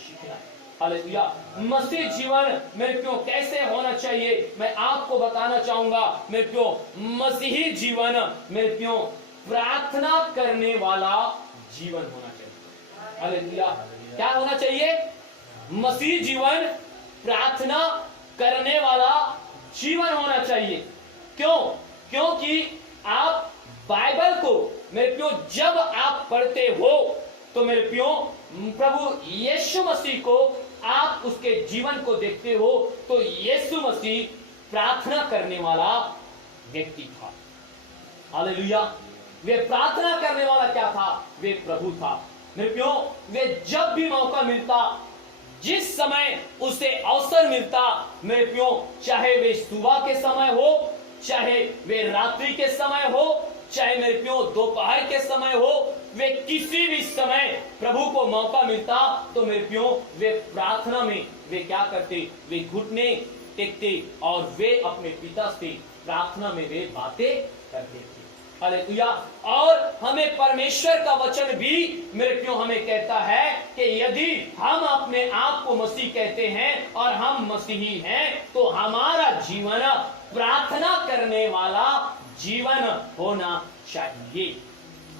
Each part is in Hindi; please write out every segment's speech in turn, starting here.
सीखना है। हालेलुया। मसीह जीवन मेरे प्यो कैसे होना चाहिए, मैं आपको बताना चाहूंगा मेरे प्यो। मसीही जीवन मेरे प्यो प्रार्थना करने वाला जीवन होना चाहिए। हालेलुया। क्या होना चाहिए? मसीह जीवन प्रार्थना करने वाला जीवन होना चाहिए। क्यों? क्योंकि आप बाइबल को मेरे प्यो जब आप पढ़ते हो तो मेरे प्यो प्रभु यीशु मसीह को आप उसके जीवन को देखते हो तो यीशु मसीह प्रार्थना करने वाला व्यक्ति था। हालेलुया। वे प्रार्थना करने वाला क्या था? वे प्रभु था। मेरे प्यो वे जब भी मौका मिलता, जिस समय उसे अवसर मिलता मेरे प्यो, चाहे वे सुबह के समय हो, चाहे वे रात्रि के समय हो, चाहे मेरे प्यो दोपहर के समय हो, वे किसी भी समय प्रभु को मौका मिलता तो मेरे प्यो वे प्रार्थना में वे क्या करते? वे घुटने टेकते और वे अपने पिता से प्रार्थना में वे बातें करते थे। हालेलुया। और हमें परमेश्वर का वचन भी मेरे प्यो हमें कहता है कि यदि हम अपने आप को मसीह कहते हैं और हम मसीही हैं तो हमारा जीवन प्रार्थना करने वाला जीवन होना चाहिए।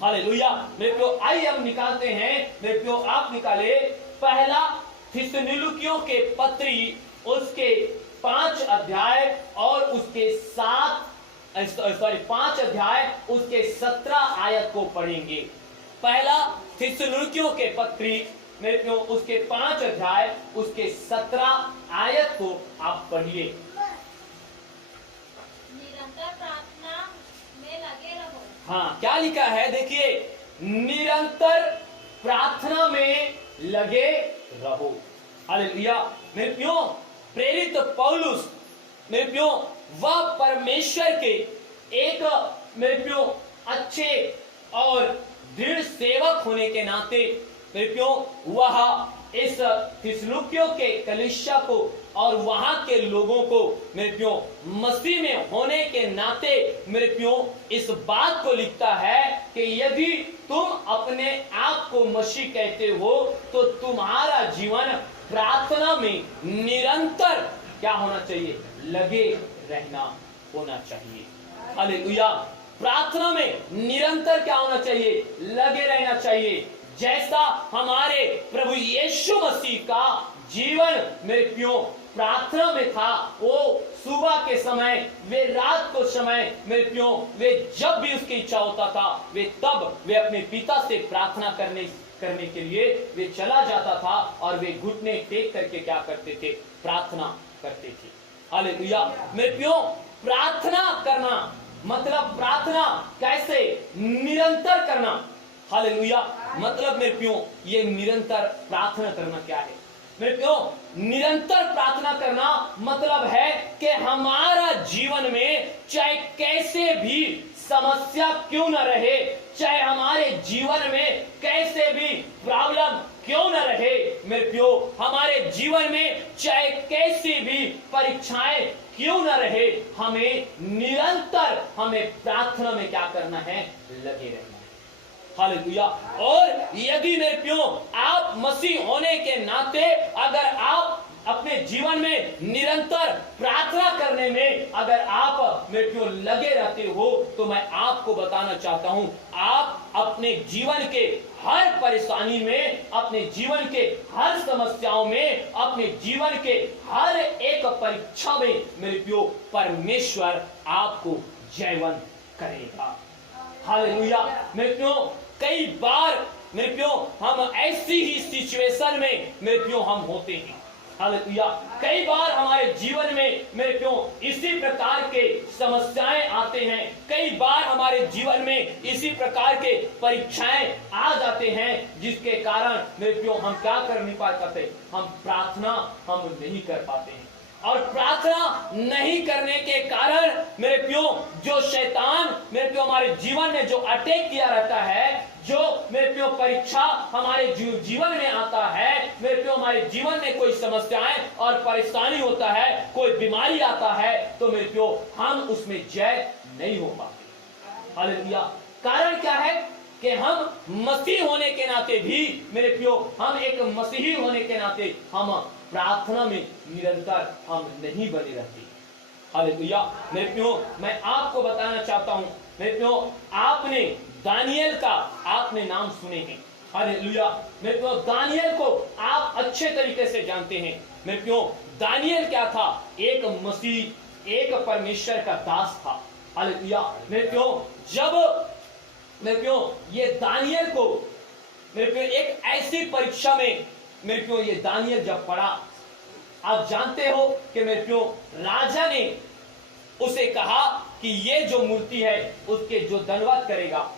हालेलुया। मेरे प्यो आइए हम निकालते हैं, मेरे प्यो आप निकाले पहला थिस्सलुनीकियों के पत्री उसके 5 अध्याय और उसके 5 अध्याय उसके 17 आयत को पढ़ेंगे। पहला थिस्सलुनीकियों के पत्री मेरे प्यो उसके 5 अध्याय उसके 17 आयत को आप पढ़िए। निरंतर प्रार्थना में लगे रहो। हाँ, क्या लिखा है देखिए, निरंतर प्रार्थना में लगे रहो। हालेलुया। मेरे प्यो प्रेरित पौलुस मेरे प्यो वह परमेश्वर के एक मेरे प्यो अच्छे और दृढ़ सेवक होने के नाते मेरे प्यो वह इस थिस्सलुनीकियों के कलीसिया को और वहां के लोगों को मेरे प्यो मसीह में होने के नाते मेरे प्यो इस बात को लिखता है कि यदि तुम अपने आप को मसीह कहते हो तो तुम्हारा जीवन प्रार्थना में निरंतर क्या होना चाहिए? लगे रहना होना चाहिए। हालेलुया। प्रार्थना में निरंतर क्या होना चाहिए? लगे रहना चाहिए। जैसा हमारे प्रभु यीशु मसीह का जीवन मेरे प्यो प्रार्थना में था, वो सुबह के समय वे रात को समय मेरे प्यो वे जब भी उसकी इच्छा होता था वे तब वे अपने पिता से प्रार्थना करने के लिए वे चला जाता था और वे घुटने टेक करके क्या करते थे? प्रार्थना करते थे। हालेलुया। मेरे प्यो प्रार्थना करना मतलब प्रार्थना कैसे? निरंतर करना। हालेलुया। मतलब मेरे प्यो ये निरंतर प्रार्थना करना क्या है? मेरे प्यो निरंतर प्रार्थना करना मतलब है कि हमारा जीवन में चाहे कैसे भी समस्या क्यों न रहे, चाहे हमारे जीवन में कैसे भी प्रॉब्लम क्यों न रहे मेरे प्यो, हमारे जीवन में चाहे कैसी भी परीक्षाएं क्यों न रहे, हमें निरंतर हमें प्रार्थना में क्या करना है? लगे रहना है। हालेलुया। और यदि मेरे प्यो आप मसीह होने के नाते अगर आप अपने जीवन में निरंतर प्रार्थना करने में अगर आप मेरे प्यो लगे रहते हो तो मैं आपको बताना चाहता हूं, आप अपने जीवन के हर परेशानी में, अपने जीवन के हर समस्याओं में, अपने जीवन के हर एक परीक्षा में मेरे प्यो परमेश्वर आपको जयवंत करेगा। हालेलुया। मेरे प्यो कई बार मेरे प्यो हम ऐसी ही सिचुएशन में मेरे प्यो हम होते हैं। हालेलुया। कई बार हमारे जीवन में मेरे प्यो इसी प्रकार के समस्याएं आते हैं, कई बार हमारे जीवन में इसी प्रकार के परीक्षाएं आ जाते हैं जिसके कारण मेरे प्यो हम क्या कर नहीं पाते? हम प्रार्थना हम नहीं कर पाते हैं। और प्रार्थना नहीं करने के कारण मेरे प्यो जो शैतान मेरे प्यो हमारे जीवन में जो अटैक किया रहता है, जो मेरे प्यो परीक्षा हमारे जीवन में आता है, मेरे प्यो हमारे जीवन में कोई समस्याएं और परेशानी होता है, कोई बीमारी आता है तो मेरे प्यो हम उसमें जय नहीं हो पाते। हालेलुया। कारण क्या है? कि हम मसीह होने के नाते भी मेरे प्रियो, हम एक मसीही होने के नाते हम प्रार्थना में निरंतर हम नहीं बने रहते। हालेलुया। मेरे प्रियो, मैं आपको बताना चाहता हूं, मेरे प्रियो, आपने दानियेल का आपने नाम सुने हैं। हालेलुया। मेरे प्रियो, दानियेल को आप अच्छे तरीके से जानते हैं। मेरे प्रियो, दानियेल क्या था? एक मसीह, एक परमेश्वर का दास था। हालेलुया। मेरे प्रियो, जब मेरे प्रियो ये दानियेल को मेरे प्रियो एक ऐसी परीक्षा में मेरे प्रियो ये दानियेल जब पढ़ा, आप जानते हो कि मेरे प्रियो राजा ने उसे कहा कि ये जो मूर्ति है उसके जो दंडवत करेगा,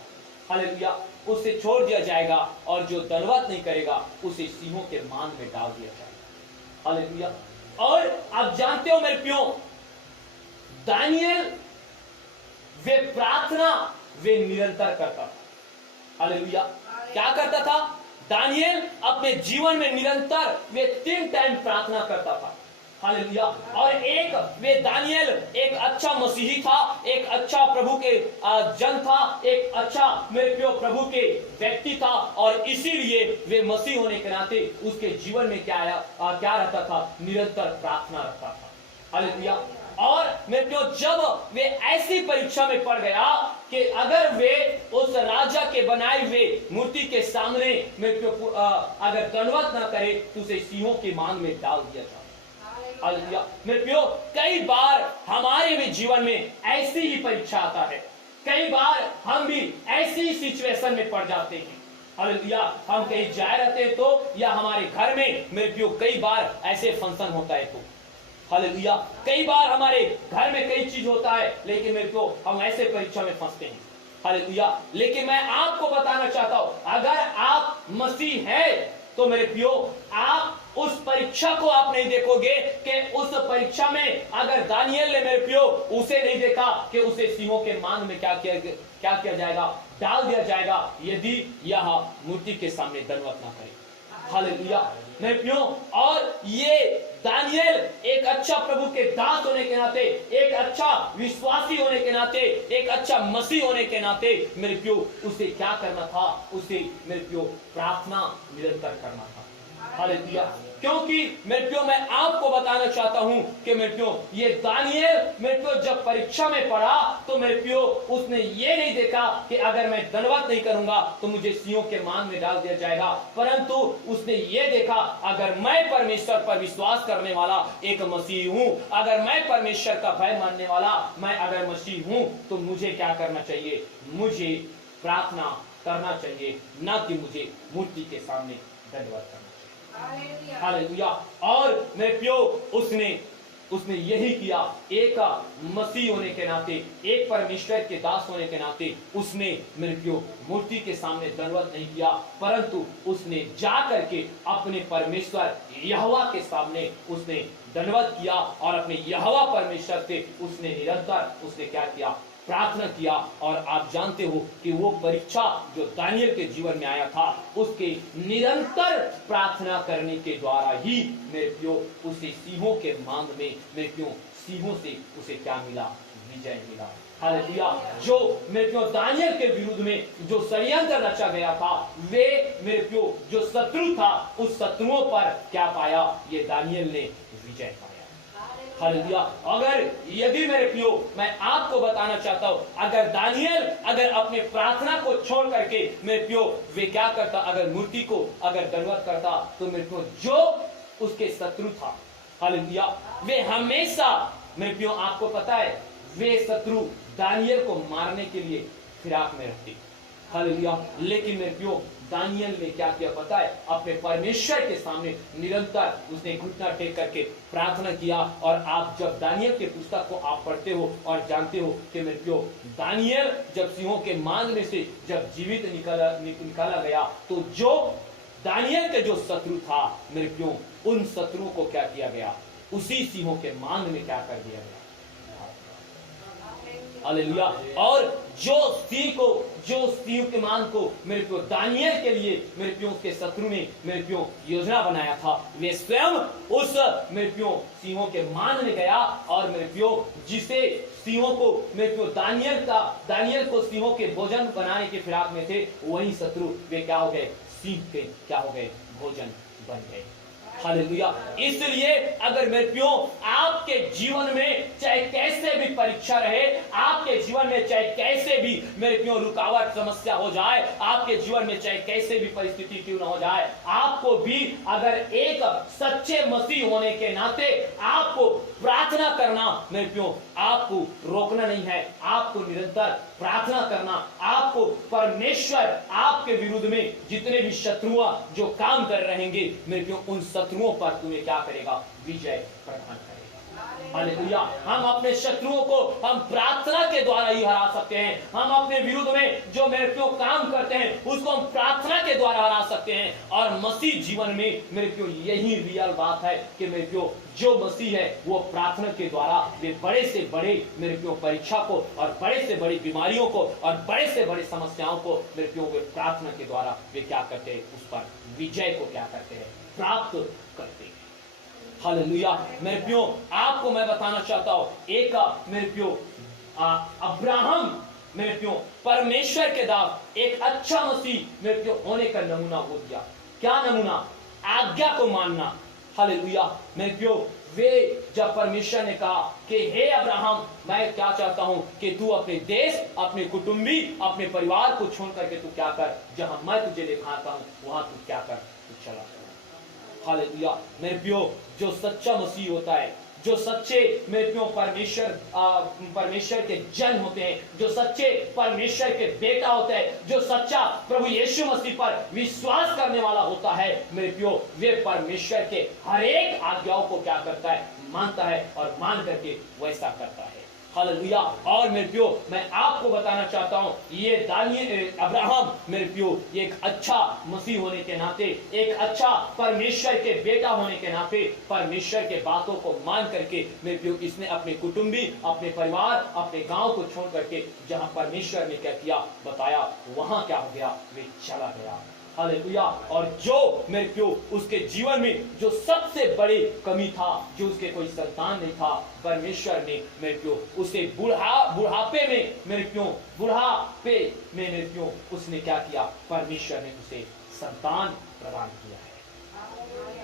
हालेलुया, उसे छोड़ दिया जाएगा, और जो दंडवत नहीं करेगा उसे सिंहों के मान में डाल दिया जाएगा। हालेलुया। और आप जानते हो मेरे प्रियो, दानियेल वे प्रार्थना वे निरंतर करता था। हालेलुया। क्या करता था? दानियेल अपने जीवन में निरंतर वे 3 टाइम प्रार्थना करता था। हालेलुया। और एक वे दानियेल एक अच्छा मसीही था, एक अच्छा प्रभु के जन था, एक अच्छा मेरे प्रिय प्रभु के व्यक्ति था, और इसीलिए वे मसीह होने के नाते उसके जीवन में क्या रहता था? निरंतर प्रार्थना रखता था। हालेलुया। और मेरे प्रियो, जब वे ऐसी परीक्षा में पड़ गया कि अगर वे उस राजा के बनाए हुए मूर्ति के सामने मेरे प्रियो अगर दंडवत ना करे तो उसे सिंहों के मान में डाल दिया जाए। हालेलुया। मेरे प्रियो, कई बार हमारे भी जीवन में ऐसी ही परीक्षा आता है। कई बार हम भी ऐसी सिचुएशन में पड़ जाते हैं। हालेलुया। हम कहीं जा रहते हैं तो, या हमारे घर में मेरे प्रियो कई बार ऐसे फंक्शन होता है तो, हालेलुया, कई बार हमारे घर में कई चीज होता है, लेकिन मेरे को हम ऐसे परीक्षा में फंसते हैं। हालेलुया। लेकिन मैं आपको बताना चाहता हूं, अगर आप मसीह हैं तो मेरे प्रियो, आप उस परीक्षा को आप नहीं देखोगे कि उस परीक्षा में अगर दानियेल ने मेरे प्रियो उसे नहीं देखा कि उसे सिंहों के मान में क्या किया जाएगा? डाल दिया जाएगा, यदि यह मूर्ति के सामने दंडवत ना करे। हालेलुया। मेरे प्रियो, और ये दानियेल एक अच्छा प्रभु के दास होने के नाते, एक अच्छा विश्वासी होने के नाते, एक अच्छा मसीह होने के नाते मेरे प्रियो उसे क्या करना था? उसे मेरे प्रियो प्रार्थना निरंतर करना था। हालेलुया। क्योंकि मेरे प्रियो, मैं आपको बताना चाहता हूं कि मेरे प्रियो ये दानियेल मेरे प्रियो जब परीक्षा में पड़ा तो मेरे प्रियो उसने ये नहीं देखा कि अगर मैं दंडवत नहीं करूंगा तो मुझे सिंहों के मान में डाल दिया जाएगा, परंतु उसने ये देखा अगर मैं परमेश्वर पर विश्वास करने वाला एक मसीह हूं, अगर मैं परमेश्वर का भय मानने वाला मैं अगर मसीह हूं, तो मुझे क्या करना चाहिए? मुझे प्रार्थना करना चाहिए, ना कि मुझे मूर्ति के सामने दंडवत करना। हालेलुया। और मेरे प्रियो, उसने यही किया। एक मसीह होने के नाते, एक परमेश्वर के दास होने के नाते उसने मेरे प्रियो मूर्ति के सामने दंडवत नहीं किया, परंतु उसने जा करके अपने परमेश्वर यहोवा के सामने उसने दंडवत किया, और अपने यहोवा परमेश्वर से उसने निरंतर उसने क्या किया? प्रार्थना किया। और आप जानते हो कि वो परीक्षा जो दानियेल के जीवन में आया था, उसके निरंतर प्रार्थना करने के द्वारा ही मेरे प्रियो उसे सिंहों के मान में मेरे प्रियो सिंहों से उसे क्या मिला? विजय मिला। हालेलुया। जो मेरे प्रियो दानियेल के विरुद्ध में जो षड्यंत्र रचा गया था, वे मेरे प्रियो जो शत्रु था, उस शत्रुओं पर क्या पाया? ये दानियेल ने विजय पाया। हालेलुया। अगर यदि मेरे प्रियो मैं आपको बताना चाहता हूं, अगर दानियेल अगर अपने प्रार्थना को छोड़ करके मेरे प्रियो वे क्या करता? अगर मूर्ति को अगर दंडवत करता, तो मेरे प्रियो जो उसके शत्रु था, हालेलुया, वे हमेशा मेरे प्रियो आपको पता है वे शत्रु दानियेल को मारने के लिए फिराक में रहते। हालेलुया। लेकिन मेरे प्रियो दानियेल ने क्या किया पता है? अपने परमेश्वर के सामने निरंतर उसने घुटना टेक करके प्रार्थना किया। और आप जब दानियेल के पुस्तक को आप पढ़ते हो और जानते हो कि मेरे प्रियो दानियेल जब सिंहों के मान में से जब जीवित निकाला गया, तो जो दानियेल के जो शत्रु था मेरे प्रियो, उन शत्रुओं को क्या किया गया? उसी सिंहों के मान में क्या कर दिया गया? हालेलुया। और जो सिंह के मान को मेरे प्यो दानियल के लिए मेरे प्यो उसके शत्रु ने मेरे प्यो योजना बनाया था, वे स्वयं उस मेरे प्यो सिंहों के मान में गया और मेरे प्यो जिसे सिंहों को मेरे प्यो दानियल को सिंहों के भोजन बनाने के फिराक में थे, वही शत्रु वे क्या हो गए, सिंह के क्या हो गए, भोजन बन गए। हालेलुया। इसलिए अगर मेरे प्यो आपके जीवन में चाहे कैसे भी परीक्षा रहे, आपके जीवन में चाहे कैसे भी मेरे प्यो रुकावट समस्या हो जाए, आपके जीवन में चाहे कैसे भी परिस्थिति क्यों ना हो जाए, आपको भी अगर एक सच्चे मसीह होने के नाते आपको प्रार्थना करना मेरे प्यो आपको रोकना नहीं है, आपको निरंतर प्रार्थना करना, आपको परमेश्वर आपके विरुद्ध में जितने भी शत्रुआ जो काम कर रहेंगे मेरे प्यो उन शत्रुओं पर तुम्हें क्या करेगा, विजय प्रदान करेगा। हालेलुया। हम अपने शत्रुओं को हम प्रार्थना के द्वारा ही हरा सकते हैं। हम अपने विरुद्ध में जो मेरे प्यो काम करते हैं उसको हम प्रार्थना के द्वारा हरा सकते हैं। और मसीह जीवन में मेरे प्यो यही रियल बात है कि मेरे प्यो जो मसीह है वो प्रार्थना के द्वारा वे बड़े से बड़े मेरे प्यो परीक्षा को और बड़े से बड़ी बीमारियों को और बड़े से बड़ी समस्याओं को मेरे प्यो वे प्रार्थना के द्वारा वे क्या करते हैं, उस पर विजय को क्या करते हैं, प्राप्त करते हैं। हालेलुया। मेरे प्यो आपको मैं बताना चाहता हूं, एक मेरे प्यो अब्राहम मेरे प्यो परमेश्वर के दास एक अच्छा मसीह मेरे प्यो होने का नमूना हो दिया। क्या नमूना? आज्ञा को मानना। हालेलुया। मेरे प्यो वे जब परमेश्वर ने कहा कि हे अब्राहम मैं क्या चाहता हूं कि तू अपने देश, अपने कुटुंबी, अपने परिवार को छोड़ करके तू क्या कर, जहां मैं तुझे दिखाता हूं वहां तू क्या कर, तू चला जा। हालेलुया। मेरे प्यो जो सच्चा मसीह होता है, जो सच्चे मेरे प्यो परमेश्वर के जन होते हैं, जो सच्चे परमेश्वर के बेटा होते हैं, जो सच्चा प्रभु यीशु मसीह पर विश्वास करने वाला होता है मेरे प्यो वे परमेश्वर के हर एक आज्ञाओं को क्या करता है, मानता है और मान करके वैसा करता है। हालेलुया। और मेरे प्यो मैं आपको बताना चाहता हूं ये अब्राहम मेरे प्यो एक अच्छा मसीह होने के नाते, एक अच्छा परमेश्वर के बेटा होने के नाते परमेश्वर के बातों को मान करके मेरे प्यो इसने अपने कुटुंबी, अपने परिवार, अपने गांव को छोड़ करके जहां परमेश्वर ने क्या किया बताया वहां क्या हो गया, वे चला गया। हालेलुया। और जो मेरे प्यो उसके जीवन में जो सबसे बड़ी कमी था, जो उसके कोई संतान नहीं था, परमेश्वर ने मेरे प्यो उसे बुढ़ापे में मेरे प्यो उसने क्या किया, परमेश्वर ने उसे संतान प्रदान किया है।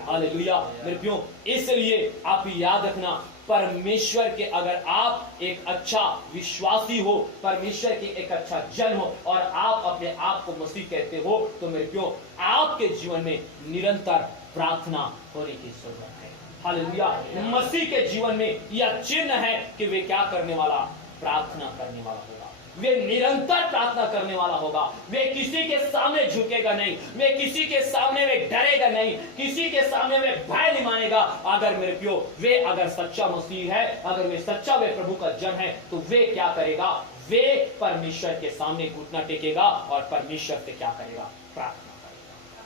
हालेलुया। मेरे प्यो इसलिए आप याद रखना, परमेश्वर के अगर आप एक अच्छा विश्वासी हो, परमेश्वर के एक अच्छा जन हो और आप अपने आप को मसीह कहते हो, तो मेरे प्यो आपके जीवन में निरंतर प्रार्थना होने की जरूरत है। हालेलुया। मसीह के जीवन में यह चिन्ह है कि वे क्या करने वाला, प्रार्थना करने वाला होगा, वे निरंतर प्रार्थना करने वाला होगा, वे किसी के सामने झुकेगा नहीं, वे किसी के सामने वे डरेगा नहीं, किसी के सामने वे भय नहीं मानेगा। अगर मेरे प्यो वे अगर सच्चा मसीह है, अगर वे सच्चा वे प्रभु का जन है, तो वे क्या करेगा, वे परमेश्वर के सामने घुटना टेकेगा और परमेश्वर से क्या करेगा, प्रार्थना।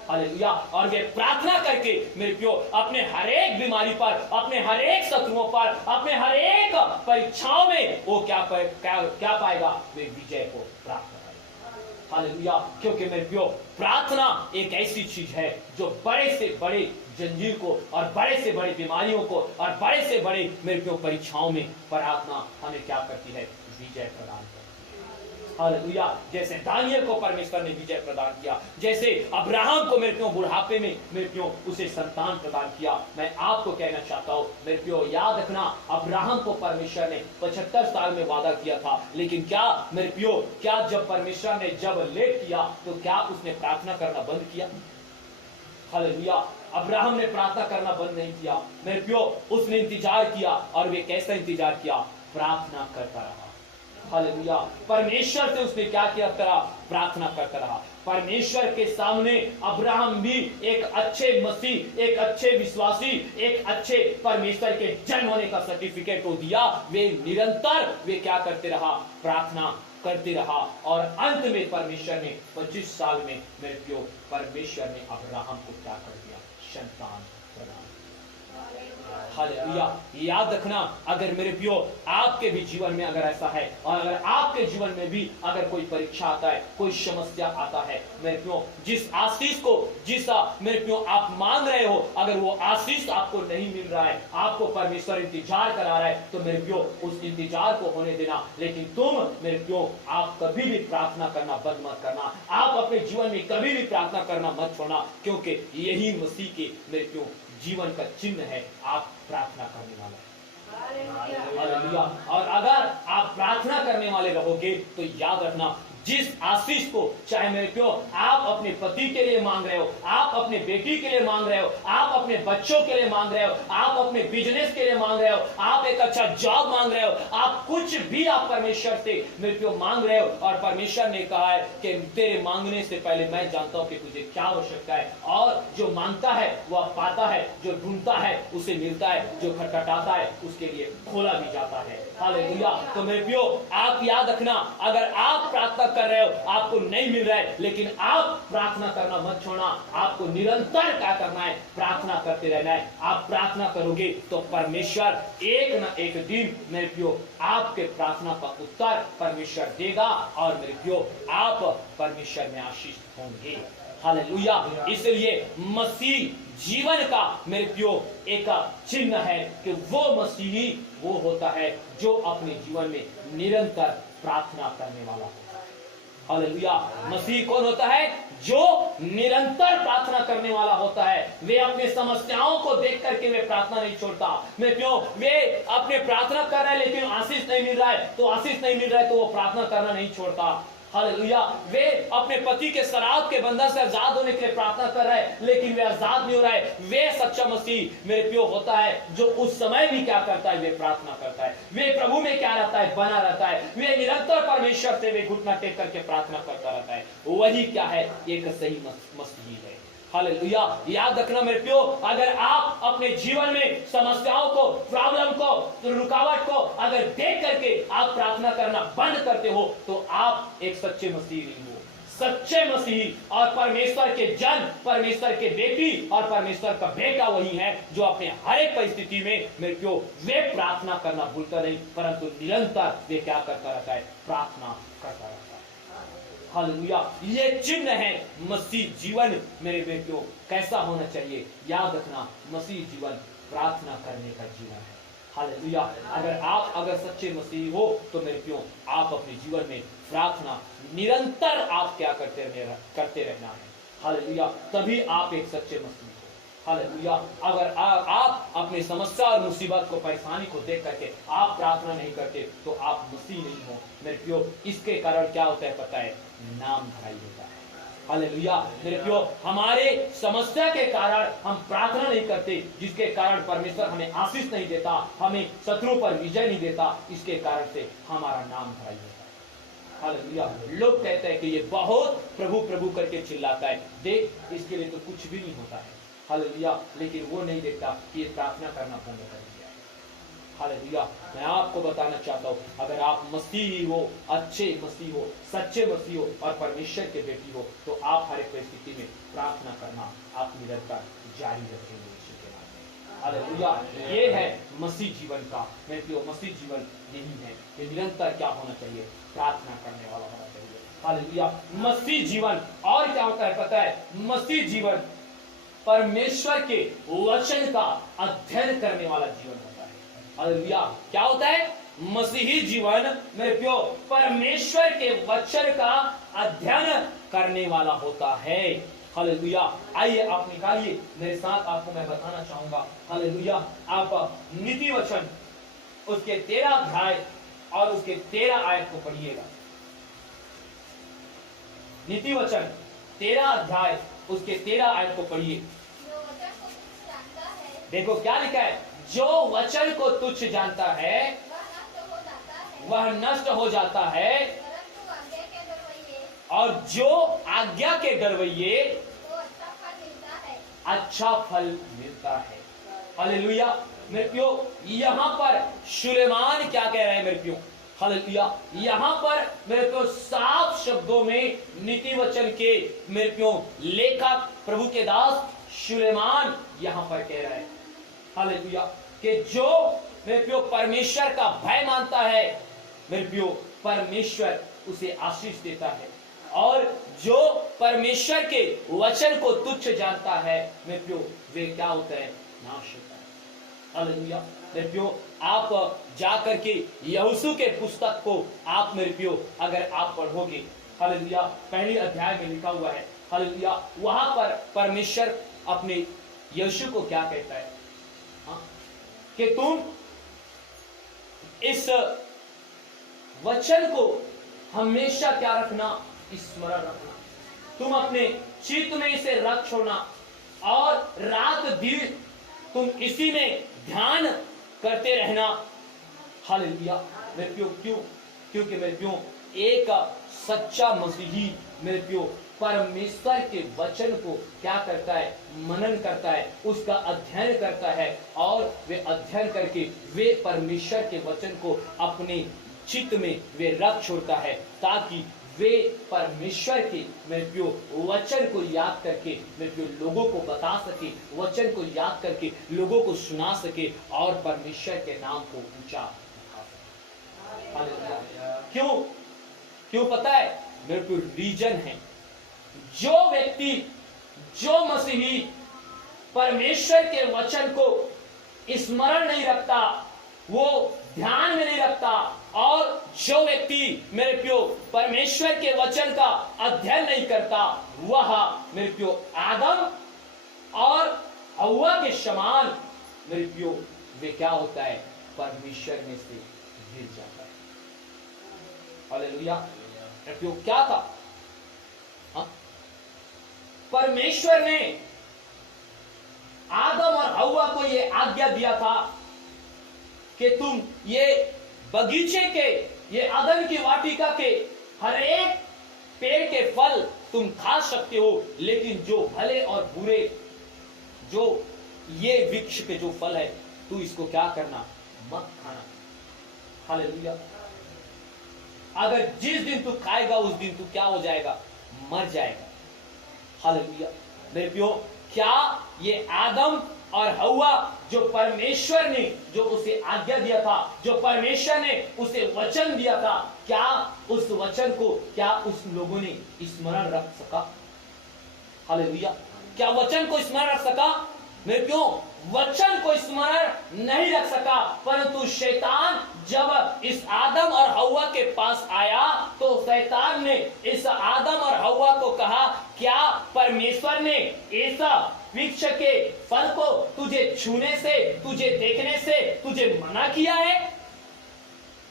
हालेलुया। और वे प्रार्थना करके मेरे प्यो अपने हर एक बीमारी पर, अपने हर एक शत्रुओं पर, अपने हर एक परीक्षाओं में वो क्या पाएगा, वे विजय को प्राप्त करेगा। हालेलुया। क्योंकि मेरे प्यो प्रार्थना एक ऐसी चीज है जो बड़े से बड़े जंजीर को और बड़े से बड़े बीमारियों को और बड़े से बड़े मेरे प्यो परीक्षाओं में प्रार्थना हमें क्या करती है, विजय प्रदान करती है। हालेलुया। जैसे दानियल को परमेश्वर ने विजय प्रदान किया, जैसे अब्राहम को मेरे प्यो बुढ़ापे में मेरे प्यो उसे संतान प्रदान किया, मैं आपको कहना चाहता हूं मेरे प्यो याद रखना, अब्राहम को परमेश्वर ने 75 साल में वादा किया था, लेकिन क्या मेरे प्यो क्या जब परमेश्वर ने जब लेट किया तो क्या उसने प्रार्थना करना बंद किया? हालेलुया। अब्राहम ने प्रार्थना करना बंद नहीं किया मेरे प्यो, उसने इंतजार किया। और वे कैसा इंतजार किया, प्रार्थना करता रहा। हालेलुया। परमेश्वर से उसने क्या किया, प्रार्थना करता रहा। परमेश्वर के सामने अब्राहम भी एक अच्छे मसीह, एक अच्छे विश्वासी, एक अच्छे परमेश्वर के जन होने का सर्टिफिकेट को दिया। वे निरंतर वे क्या करते रहा, प्रार्थना करते रहा। और अंत में परमेश्वर ने 25 साल में मेरे प्यो परमेश्वर ने अब्राहम को क्या कर दिया, संतान प्रदान। हालेलुया। याद रखना, अगर मेरे प्रियो आपके भी जीवन में अगर ऐसा है, और अगर आपके जीवन में भी अगर कोई परीक्षा आता है, कोई समस्या आता है, मेरे प्रियो जिस आशीष को मेरे प्रियो आप मांग रहे हो, अगर वो आशीष आपको नहीं मिल रहा है, आपको परमेश्वर इंतजार करा रहा है, तो मेरे प्रियो उस इंतजार को होने देना। लेकिन तुम मेरे प्रियो आप कभी भी प्रार्थना करना बंद मत करना। आप अपने जीवन में कभी भी प्रार्थना करना मत छोड़ना, क्योंकि यही मसीह के मेरे प्रियो जीवन का चिन्ह है। आप प्रार्थना करने वाला है। हालेलुया। और अगर आप प्रार्थना करने वाले रहोगे तो याद रखना, जिस आशीष को चाहे मेरे प्यो आप अपने पति के लिए मांग रहे हो, आप अपने बेटी के लिए मांग रहे हो, आप अपने बच्चों के लिए मांग रहे हो, आप अपने बिजनेस के लिए मांग रहे हो, आप एक अच्छा जॉब मांग रहे हो, आप कुछ भी आप परमेश्वर से मेरे प्यो मांग रहे हो, और परमेश्वर ने कहा है कि तेरे मांगने से पहले मैं जानता हूं कि तुझे क्या आवश्यकता है, और जो मांगता है वह पाता है, जो ढूंढता है उसे मिलता है, जो खटखटाता है उसके लिए खोला भी जाता है। हालेलुया। तो मेरे प्यो आप याद रखना, अगर आप प्रार्थना कर रहे हो, आपको नहीं मिल रहा है, लेकिन आप प्रार्थना करना मत छोड़ना। आपको निरंतर क्या करना है? प्रार्थना करते रहना है। आप प्रार्थना करोगे तो परमेश्वर एक न एक दिन मेरे प्यो आपके प्रार्थना का उत्तर परमेश्वर देगा, और मेरे प्यो आप परमेश्वर में आशीष होंगे। हालेलुया। इसलिए मसीह जीवन का मेरे प्यो एक चिन्ह है कि वो मसीही वो होता है जो अपने जीवन में निरंतर प्रार्थना करने वाला होता है। हालेलुया। मसीह कौन होता है? जो निरंतर प्रार्थना करने वाला होता है। वे अपने समस्याओं को देख करके वे प्रार्थना नहीं छोड़ता। मैं क्यों? वे अपने प्रार्थना कर रहे हैं लेकिन आशीष नहीं मिल रहा है, तो आशीष नहीं मिल रहा है तो वो प्रार्थना करना नहीं छोड़ता। हालेलुया। वे अपने पति के शराब के बंधन से आजाद होने के लिए प्रार्थना कर रहे हैं, लेकिन वे आजाद नहीं हो रहा है। वे सच्चा मसीह मेरे प्यो होता है जो उस समय भी क्या करता है? वे प्रार्थना करता है। वे प्रभु में क्या रहता है? बना रहता है। वे निरंतर परमेश्वर से वे घुटना टेक करके प्रार्थना करता रहता है। वही क्या है? एक सही मसीही है। हालेलुया। याद रखना मेरे प्यो, अगर आप अपने जीवन में समस्याओं को, प्रॉब्लम को, रुकावट को अगर देख करके आप प्रार्थना करना बंद करते हो तो आप एक सच्चे मसीह नहीं हो। सच्चे मसीह और परमेश्वर के जन, परमेश्वर के बेटी और परमेश्वर का बेटा वही है जो अपने हर एक परिस्थिति में मेरे प्यो वे प्रार्थना करना भूलता नहीं, परंतु निरंतर वे क्या करता रहता है? प्रार्थना करता रहता है। हालेलुया। ये चिन्ह है मसीह जीवन मेरे बेटियों कैसा होना चाहिए। याद रखना, मसीह जीवन प्रार्थना करने का जीवन है। हालेलुया। अगर सच्चे मसीह हो तो मेरे प्यो आप अपने जीवन में प्रार्थना निरंतर आप क्या करते रहना है। हालेलुया। तभी आप एक सच्चे मसीह हो। हालेलुया। अगर आप अपनी समस्या और मुसीबत को, परेशानी को देख करके आप प्रार्थना नहीं करते तो आप मसीह नहीं हो मेरे प्यो। इसके कारण क्या होता है पता है? नाम धराई होता है। हालेलुया। मेरे प्यो हमारे समस्या के कारण हम प्रार्थना नहीं करते, जिसके कारण परमेश्वर हमें आशीष नहीं देता, हमें शत्रु पर विजय नहीं देता, इसके कारण से हमारा नाम धराई होता है। हालेलुया। लोग कहते हैं कि ये बहुत प्रभु प्रभु करके चिल्लाता है, देख इसके लिए तो कुछ भी नहीं होता है। हालेलुया। लेकिन वो नहीं देखता कि ये प्रार्थना करना बंद कर दिया है। हालेलुया। मैं आपको बताना चाहता हूँ, अगर आप मसीही हो, अच्छे मसीह हो, सच्चे मसीह हो और परमेश्वर के बेटी हो, तो आप हर एक परिस्थिति में प्रार्थना करना आप निरंतर जारी रखेंगे। हालेलुया। ये है मसीह जीवन का मेरे प्रियो, मसीह जीवन यही है कि निरंतर क्या होना चाहिए? प्रार्थना करने वाला होना चाहिए। हालेलुया। मसीह जीवन और क्या होता है पता है? मसीह जीवन परमेश्वर के वचन का अध्ययन करने वाला जीवन होता है। हालेलुया। क्या होता है? मसीही जीवन मेरे प्यो परमेश्वर के वचन का अध्ययन करने वाला होता है। हालेलुया। आइए आप निकालिए मेरे साथ, आपको मैं बताना चाहूंगा। हालेलुया। आप नीति वचन उसके 13 अध्याय और उसके 13 आयत को पढ़िएगा। नीति वचन 13 अध्याय उसके 13 आयत को पढ़िए। देखो क्या लिखा है? जो वचन को तुच्छ जानता है वह नष्ट हो जाता है, और जो आज्ञा के डरवैये अच्छा फल मिलता है। हालेलुया। मेरे प्यो यहाँ पर सुलेमान क्या कह रहे हैं मेरे प्यो? हालेलुया। यहाँ पर मेरे प्यो साफ शब्दों में नीति वचन के मेरे प्यो लेखक प्रभु के दास सुलेमान यहाँ पर कह रहे हैं हालेलुया, कि जो मेरे प्रियो परमेश्वर का भय मानता है, मेरे प्रियो परमेश्वर उसे आशीष देता है। और जो परमेश्वर के वचन को तुच्छ जानता है, मेरे प्रियो वे क्या होता है, नाश होता है। हालेलुया, मेरे प्रियो आप जा करके यहोशू के पुस्तक को आप मेरे प्रियो अगर आप पढ़ोगे, हालेलुया, पहले अध्याय में लिखा हुआ है, हालेलुया, वहां पर परमेश्वर अपने यहोशू को क्या कहता है, हाँ, कि तुम इस वचन को हमेशा क्या रखना, स्मरण रखना, तुम अपने चित्त में इसे रख छोड़ना और रात दिन तुम इसी में ध्यान करते रहना। हालेलुया, मेरे प्रियो क्यों? क्योंकि मेरे प्रियो एक सच्चा मसीही मेरे प्रियो परमेश्वर के वचन को क्या करता है, मनन करता है, उसका अध्ययन करता है, और वे अध्ययन करके वे परमेश्वर के वचन को अपने चित्त में वे रख छोड़ता है, ताकि वे परमेश्वर के मेरे प्रियो वचन को याद करके मेरे प्रियो लोगों को बता सके, वचन को याद करके लोगों को सुना सके और परमेश्वर के नाम को ऊंचा उठा सके। क्यों? क्यों पता है? मेरे प्रियो रीजन है, जो व्यक्ति, जो मसीही परमेश्वर के वचन को स्मरण नहीं रखता, वो ध्यान में नहीं रखता, और जो व्यक्ति मेरे प्रियो परमेश्वर के वचन का अध्ययन नहीं करता, वह मेरे प्रियो आदम और हव्वा के समान मेरे प्रियो वे क्या होता है, परमेश्वर में से गिर जाता है। हालेलुया, मेरे प्रियो क्या था, हाँ? परमेश्वर ने आदम और हव्वा को ये आज्ञा दिया था कि तुम ये बगीचे के, ये अदन की वाटिका के हर एक पेड़ के फल तुम खा सकते हो, लेकिन जो भले और बुरे, जो ये वृक्ष के जो फल है, तू इसको क्या करना, मत खाना। हालेलुया, अगर जिस दिन तू खाएगा उस दिन तू क्या हो जाएगा, मर जाएगा। हालेलुया, मेरे प्रियो, क्या ये आदम और हव्वा जो परमेश्वर ने जो उसे आज्ञा दिया था, जो परमेश्वर ने उसे वचन दिया था, क्या उस वचन को क्या उस लोगों ने स्मरण रख सका? हालेलुया, क्या वचन को स्मरण रख सका? मेरे क्यों वचन को स्मरण नहीं रख सका, परंतु शैतान जब इस आदम और हव्वा के पास आया तो शैतान ने इस आदम और हव्वा को कहा, क्या परमेश्वर ने ऐसा वृक्ष के फल को तुझे छूने से, तुझे देखने से तुझे मना किया है?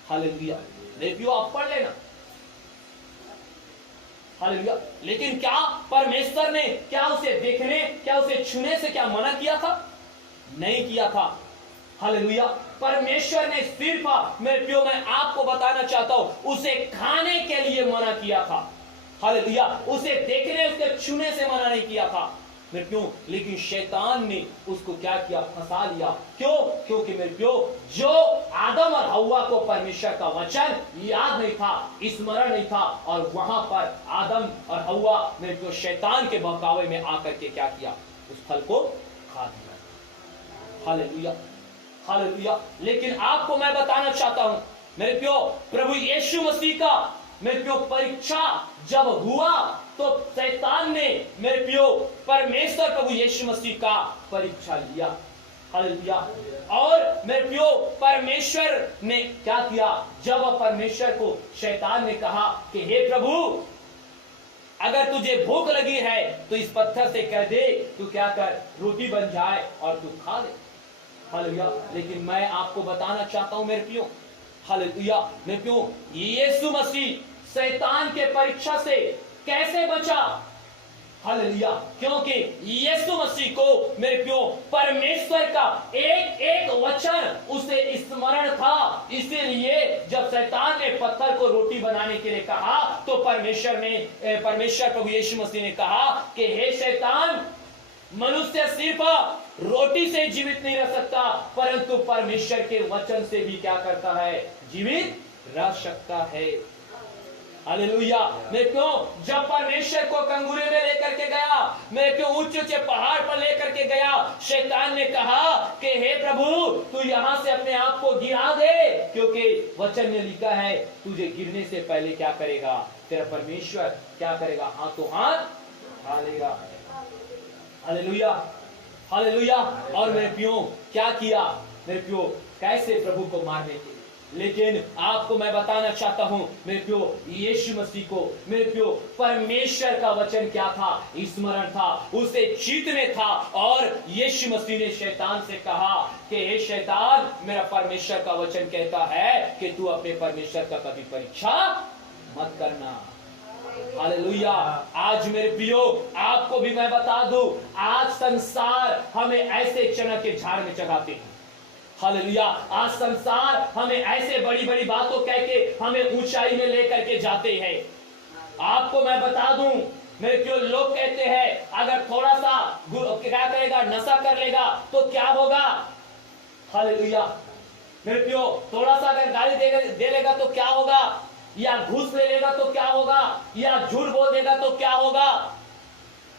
हालेलुया, देखियो आप पढ़ लेना। हालेलुया, लेकिन क्या परमेश्वर ने क्या उसे देखने, क्या उसे छूने से क्या मना किया था? नहीं किया था। हालेलुया, परमेश्वर ने सिर्फ, मेरे प्रियो मैं आपको बताना चाहता हूं, उसे खाने के लिए मना किया था। हालेलुया, उसे देखने, उसके छूने से मना नहीं किया था। मेरे प्रियो, लेकिन शैतान ने उसको क्या किया, फंसा लिया। क्यों? क्योंकि मेरे प्रियो जो आदम और हव्वा को परमेश्वर का वचन याद नहीं था, स्मरण नहीं था, और वहां पर आदम और हव्वा मेरे प्रियो शैतान के बहकावे में आकर के क्या किया, उस फल को खा दिया। हालेलुया, हालेलुया, लेकिन आपको मैं बताना चाहता हूं मेरे प्रियो, प्रभु यीशु मसीह का मेरे प्रियो परीक्षा जब हुआ तो शैतान ने मेरे प्रियो परमेश्वर प्रभु यीशु मसीह का परीक्षा लिया। हालेलुया, और मेरे प्रियो परमेश्वर ने क्या किया, जब परमेश्वर को शैतान ने कहा कि हे प्रभु, अगर तुझे भूख लगी है तो इस पत्थर से कह दे, तू क्या कर, रोटी बन जाए और तू खा ले। हालेलुया, लेकिन मैं आपको बताना चाहता हूं मेरे प्रियो, हालेलुया, मेरे प्रियो, यीशु मसीह शैतान के परीक्षा से कैसे बचा? हालेलुया, क्योंकि यीशु मसीह को मेरे प्रियो परमेश्वर का एक एक वचन उसे स्मरण था। इसीलिए जब शैतान ने पत्थर को रोटी बनाने के लिए कहा तो परमेश्वर प्रभु यीशु मसीह ने कहा कि हे शैतान, मनुष्य सिर्फ रोटी से जीवित नहीं रह सकता, परंतु परमेश्वर के वचन से भी क्या करता है, जीवित रह सकता है। हालेलुया। मैं क्यों जब परमेश्वर को कंगूरे में लेकर के गया, मैं क्यों ऊंचे ऊंचे पहाड़ पर लेकर के गया, शैतान ने कहा कि हे प्रभु तू यहां से अपने आप को गिरा दे, क्योंकि वचन में लिखा है तुझे गिरने से पहले क्या करेगा, तेरा परमेश्वर क्या करेगा, हाथों हाथ उठा लेगा। Hallelujah, hallelujah. और मेरे प्रियो क्या किया, मेरे प्रियो कैसे प्रभु को मारने के, लेकिन आपको मैं बताना चाहता हूं मेरे प्रियो, यीशु मसीह को मेरे प्रियो परमेश्वर का वचन क्या था, स्मरण था, उसे चित्त में था। और यीशु मसीह ने शैतान से कहा कि हे शैतान, मेरा परमेश्वर का वचन कहता है कि तू अपने परमेश्वर का कभी परीक्षा मत करना। हालेलुया। आज मेरे प्रियो आपको भी मैं बता दूं, आज संसार हमें ऐसे चना के झाड़ में चढ़ाते हैं। हालेलुया। आज संसार हमें ऐसे बड़ी बड़ी बातों कह के हमें ऊंचाई में लेकर के जाते हैं। आपको मैं बता दूं मेरे प्रियो, लोग कहते हैं अगर थोड़ा सा क्या करेगा, नशा कर लेगा तो क्या होगा। हालेलुया। मेरे प्रियो थोड़ा सा अगर गाली दे लेगा तो क्या होगा, या घूस ले लेगा तो क्या होगा, या झूठ बोल देगा तो क्या होगा।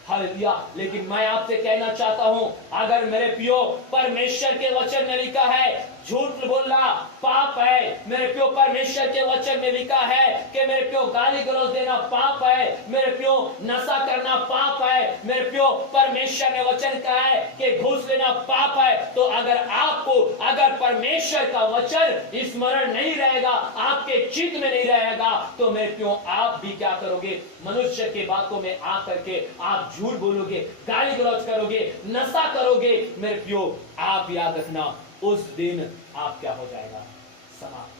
हालेलुया। लेकिन मैं आपसे कहना चाहता हूं, अगर मेरे प्रियो परमेश्वर के वचन में लिखा है झूठ बोलना पाप है, मेरे प्रियो परमेश्वर के वचन में लिखा है कि मेरे प्रियो गाली गलौज देना पाप है, मेरे प्रियो नशा करना पाप है, मेरे प्रियो परमेश्वर ने वचन कहा है कि घूस लेना पाप है। तो अगर आपको अगर परमेश्वर का वचन स्मरण नहीं रहेगा, आपके चित्त में नहीं रहेगा, तो मेरे प्रियो आप भी क्या करोगे, मनुष्य के बातों में आकर के आप झूठ बोलोगे, गाली गलौज करोगे, नशा करोगे। मेरे प्रियो आप याद रखना, उस दिन आप क्या हो जाएगा, समाप्त।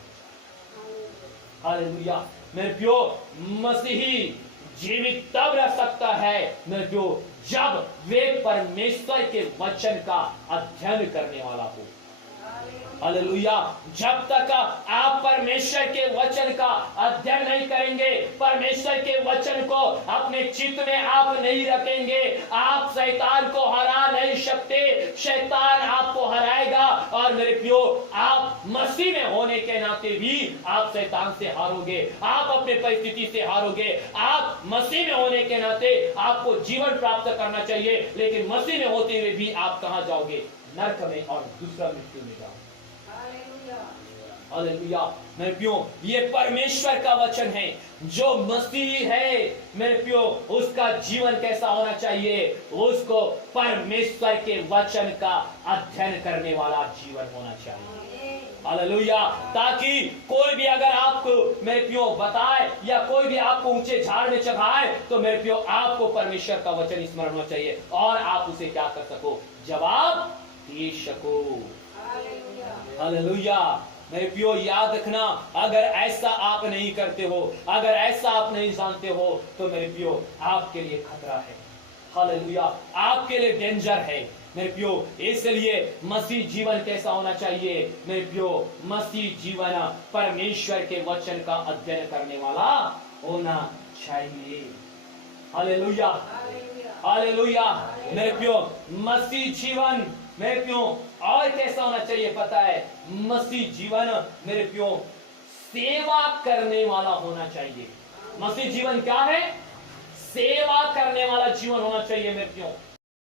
हालेलुया। मेरे प्रियो मसीही जीवित तब रह सकता है मेरे प्रियो जब वे परमेश्वर के वचन का अध्ययन करने वाला हो। हालेलुया। जब तक आप परमेश्वर के वचन का अध्ययन नहीं करेंगे, परमेश्वर के वचन को अपने चित्त में आप नहीं रखेंगे, आप शैतान को हरा नहीं सकते। शैतान आपको हराएगा। और मेरे प्रियो आप मसीह में होने के नाते भी आप शैतान से हारोगे, आप अपने परिस्थिति से हारोगे। आप मसीह में होने के नाते आपको जीवन प्राप्त करना चाहिए, लेकिन मसीह में होते हुए भी आप कहां जाओगे, नरक में और दूसरा मृत्यु में जाओगे। हालेलुया। मेरे प्रियो ये परमेश्वर का वचन है, जो मसीह है मेरे प्रियो उसका जीवन कैसा होना चाहिए, उसको परमेश्वर के वचन का अध्ययन करने वाला जीवन होना चाहिए। हालेलुया। ताकि कोई भी अगर आपको मेरे प्रियो बताए या कोई भी आपको ऊंचे झाड़ में चढ़ाए, तो मेरे प्रियो आपको परमेश्वर का वचन स्मरण होना चाहिए और आप उसे क्या कर सको, जवाब दे सको। हालेलुया। मेरे प्रियो याद रखना, अगर ऐसा आप नहीं करते हो, अगर ऐसा आप नहीं जानते हो, तो मेरे प्रियो आपके लिए खतरा है। हालेलुया। आपके लिए डेंजर है मेरे प्रियो। इसलिए मसीह जीवन कैसा होना चाहिए मेरे प्रियो, मसीह जीवन परमेश्वर के वचन का अध्ययन करने वाला होना चाहिए। Hallelujah, hallelujah. मेरे प्रियो मसीह जीवन मेरे प्रियो और कैसा होना चाहिए पता है, मसीह जीवन मेरे प्रियो सेवा करने वाला होना चाहिए। मसीह जीवन क्या है, सेवा करने वाला जीवन होना चाहिए मेरे प्रियो।